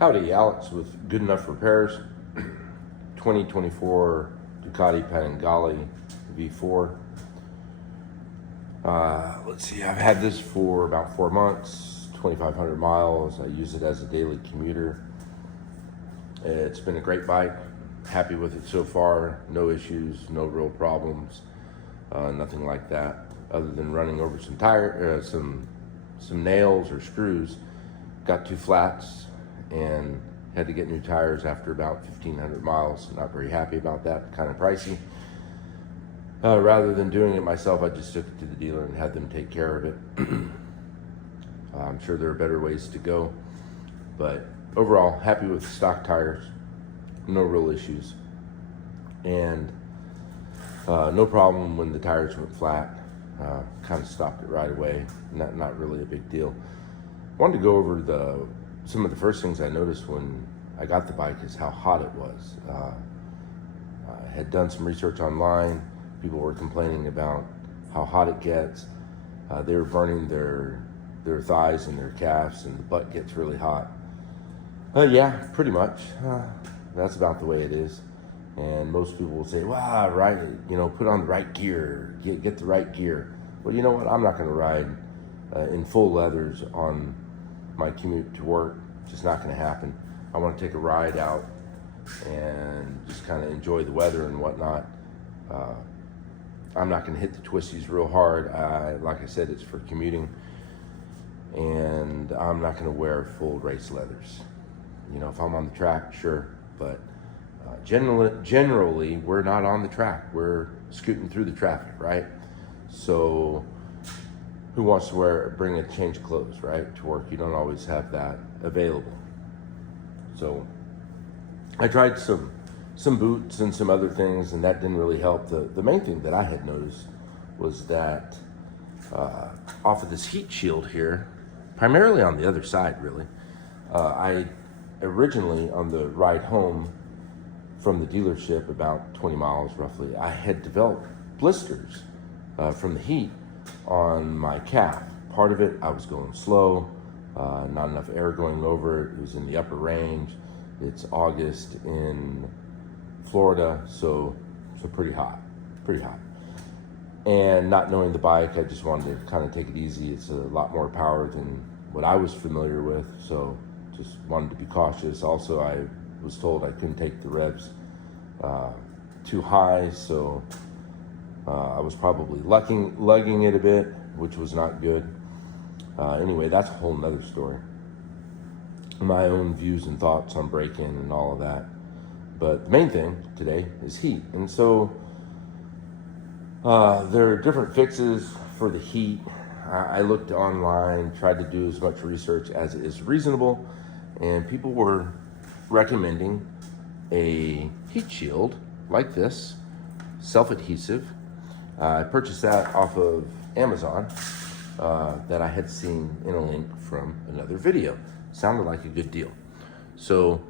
Howdy, Alex with Good Enough Repairs. 2024 Ducati Panigale V4. Let's see, I've had this for about 4 months, 2,500 miles. I use it as a daily commuter. It's been a great bike. Happy with it so far. No issues, no real problems, nothing like that. Other than running over some nails or screws. Got 2 flats and had to get new tires after about 1,500 miles. Not very happy about that, kind of pricey. Rather than doing it myself, I just took it to the dealer and had them take care of it. I'm sure there are better ways to go, but overall, happy with stock tires, no real issues, and no problem when the tires went flat. Kind of stopped it right away. Not really a big deal. Wanted to go over some of the first things I noticed when I got the bike is how hot it was. I had done some research online. People were complaining about how hot it gets. They were burning their thighs and their calves, and the butt gets really hot. Yeah, pretty much. That's about the way it is. And most people will say, "Wow, right? Put on the right gear. Get the right gear." Well, you know what? I'm not going to ride in full leathers on my commute to work. Just not going to happen. I want to take a ride out and just kind of enjoy the weather and whatnot. I'm not going to hit the twisties real hard. Like I said, it's for commuting, and I'm not going to wear full race leathers. If I'm on the track, sure, but generally we're not on the track. We're scooting through the traffic, right? So who wants to bring a change of clothes, right, to work? You don't always have that available. So I tried some boots and some other things, and that didn't really help. The main thing that I had noticed was that off of this heat shield here, primarily on the other side, really, I originally, on the ride home from the dealership, about 20 miles roughly, I had developed blisters from the heat on my calf. Part of it, I was going slow, not enough air going over it. It was in the upper range. It's August in Florida, so pretty hot. And not knowing the bike, I just wanted to kind of take it easy. It's a lot more power than what I was familiar with, so just wanted to be cautious. Also, I was told I couldn't take the revs too high, so I was probably lugging it a bit, which was not good. Anyway, that's a whole nother story. My own views and thoughts on braking and all of that. But the main thing today is heat. And so there are different fixes for the heat. I looked online, tried to do as much research as is reasonable, and people were recommending a heat shield like this, self-adhesive. I purchased that off of Amazon that I had seen in a link from another video. Sounded like a good deal. So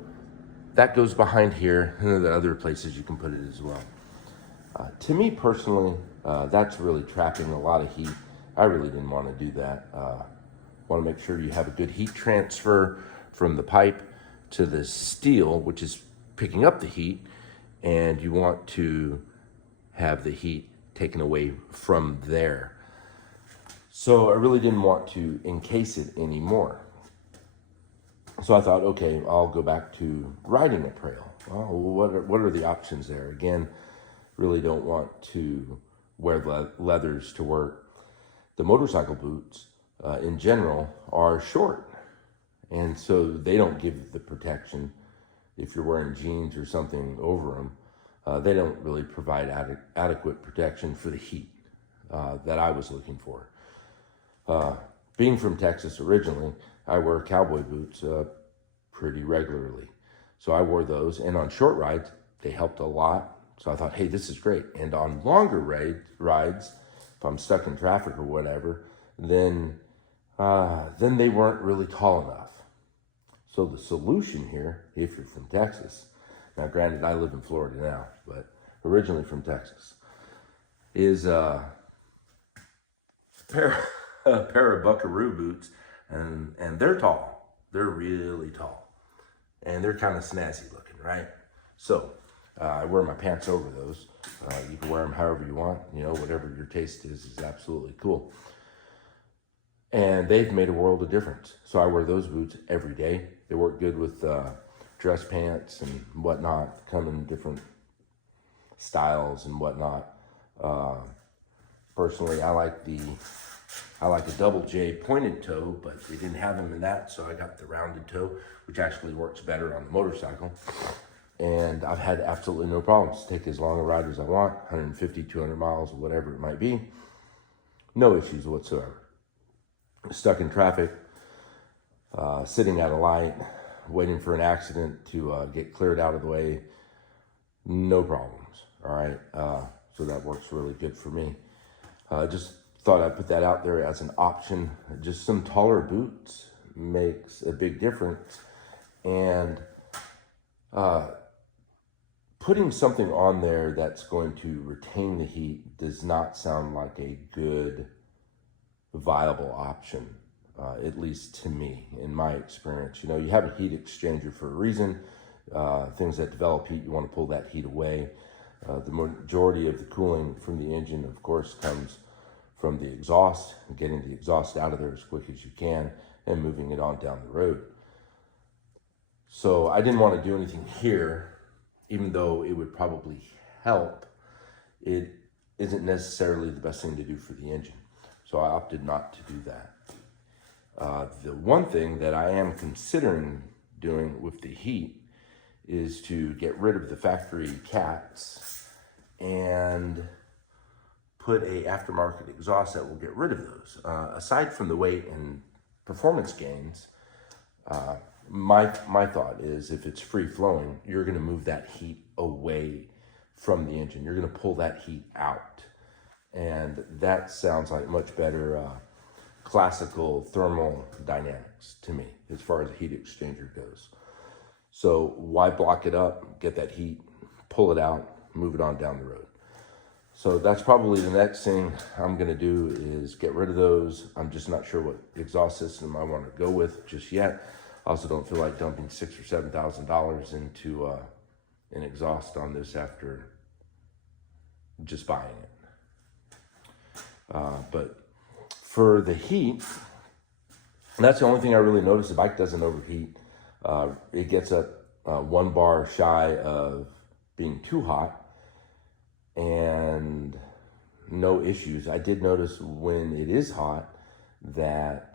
that goes behind here, and then the other places you can put it as well. To me personally, that's really trapping a lot of heat. I really didn't want to do that. Want to make sure you have a good heat transfer from the pipe to the steel, which is picking up the heat, and you want to have the heat taken away from there. So I really didn't want to encase it anymore. So I thought, okay, I'll go back to riding a trail. Well, what are the options there? Again, really don't want to wear leathers to work. The motorcycle boots, in general, are short, and so they don't give the protection. If you're wearing jeans or something over them, they don't really provide adequate protection for the heat that I was looking for. Being from Texas originally, I wear cowboy boots pretty regularly. So I wore those, and on short rides, they helped a lot. So I thought, hey, this is great. And on longer rides, if I'm stuck in traffic or whatever, then they weren't really tall enough. So the solution here, if you're from Texas, now granted I live in Florida now, but originally from Texas, is a pair of Buckaroo boots, and they're tall. They're really tall. and they're kind of snazzy looking, right? So I wear my pants over those. You can wear them however you want, whatever your taste is absolutely cool. And they've made a world of difference. So I wear those boots every day. They work good with dress pants and whatnot, come in different styles and whatnot. Personally, I like a double J pointed toe, but they didn't have them in that, so I got the rounded toe, which actually works better on the motorcycle. And I've had absolutely no problems. Take as long a ride as I want, 150, 200 miles, whatever it might be. No issues whatsoever. Stuck in traffic, sitting at a light, waiting for an accident to get cleared out of the way, no problems, all right? So that works really good for me. Just thought I'd put that out there as an option. Just some taller boots makes a big difference. And putting something on there that's going to retain the heat does not sound like a good, viable option, at least to me, in my experience. You have a heat exchanger for a reason. Things that develop heat, you want to pull that heat away. The majority of the cooling from the engine, of course, comes from the exhaust, and getting the exhaust out of there as quick as you can and moving it on down the road. So I didn't want to do anything here, even though it would probably help. It isn't necessarily the best thing to do for the engine. So I opted not to do that. The one thing that I am considering doing with the heat is to get rid of the factory cats and put a aftermarket exhaust that will get rid of those. Aside from the weight and performance gains, my thought is if it's free flowing, you're gonna move that heat away from the engine. You're gonna pull that heat out. And that sounds like much better classical thermal dynamics to me as far as a heat exchanger goes. So why block it up, get that heat, pull it out, move it on down the road. So that's probably the next thing I'm gonna do is get rid of those. I'm just not sure what exhaust system I wanna go with just yet. I also don't feel like dumping $6,000 or $7,000 into an exhaust on this after just buying it. But for the heat, that's the only thing I really noticed. The bike doesn't overheat. It gets up 1 bar shy of being too hot and no issues. I did notice when it is hot that,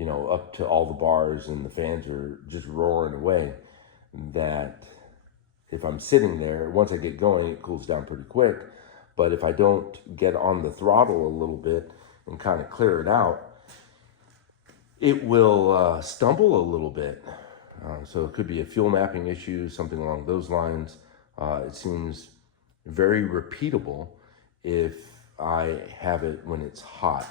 up to all the bars and the fans are just roaring away, that if I'm sitting there, once I get going, it cools down pretty quick. But if I don't get on the throttle a little bit and kind of clear it out, it will stumble a little bit. So it could be a fuel mapping issue, something along those lines. It seems very repeatable if I have it when it's hot.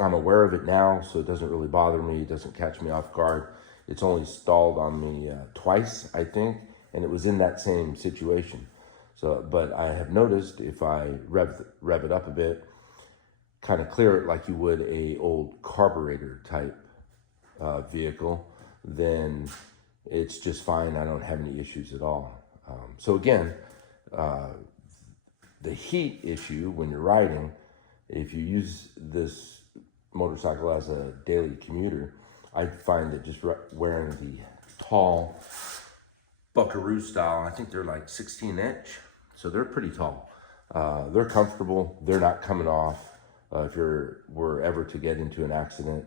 I'm aware of it now, so it doesn't really bother me. It doesn't catch me off guard. It's only stalled on me twice, I think, and it was in that same situation. So, but I have noticed if I rev it up a bit, kind of clear it like you would a old carburetor type vehicle, then it's just fine. I don't have any issues at all. So again, the heat issue when you're riding, if you use this motorcycle as a daily commuter, I find that just wearing the tall Buckaroo style, I think they're like 16-inch, so they're pretty tall. They're comfortable. They're not coming off. If were ever to get into an accident,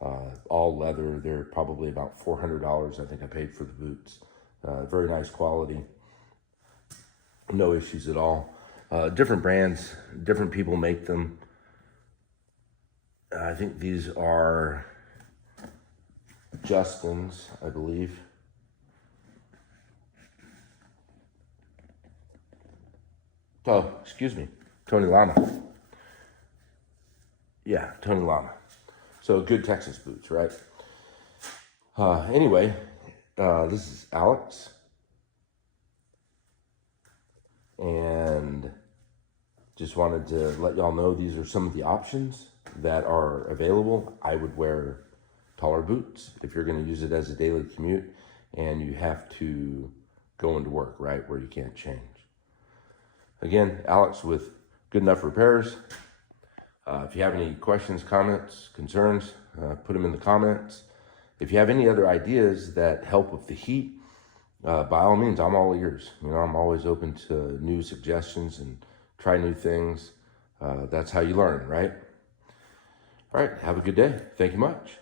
all leather, they're probably about $400. I think I paid for the boots. Very nice quality. No issues at all. Different brands, different people make them. I think these are Justin's, I believe. Oh, excuse me, Tony Lama. Yeah, Tony Lama. So good Texas boots, right? Anyway, this is Alex. And just wanted to let y'all know these are some of the options that are available. I would wear taller boots if you're going to use it as a daily commute and you have to go into work, right, where you can't change. Again, Alex with Good Enough Repairs. If you have any questions, comments, concerns, put them in the comments. If you have any other ideas that help with the heat, by all means, I'm all ears. I'm always open to new suggestions and try new things. That's how you learn, right? All right, have a good day. Thank you much.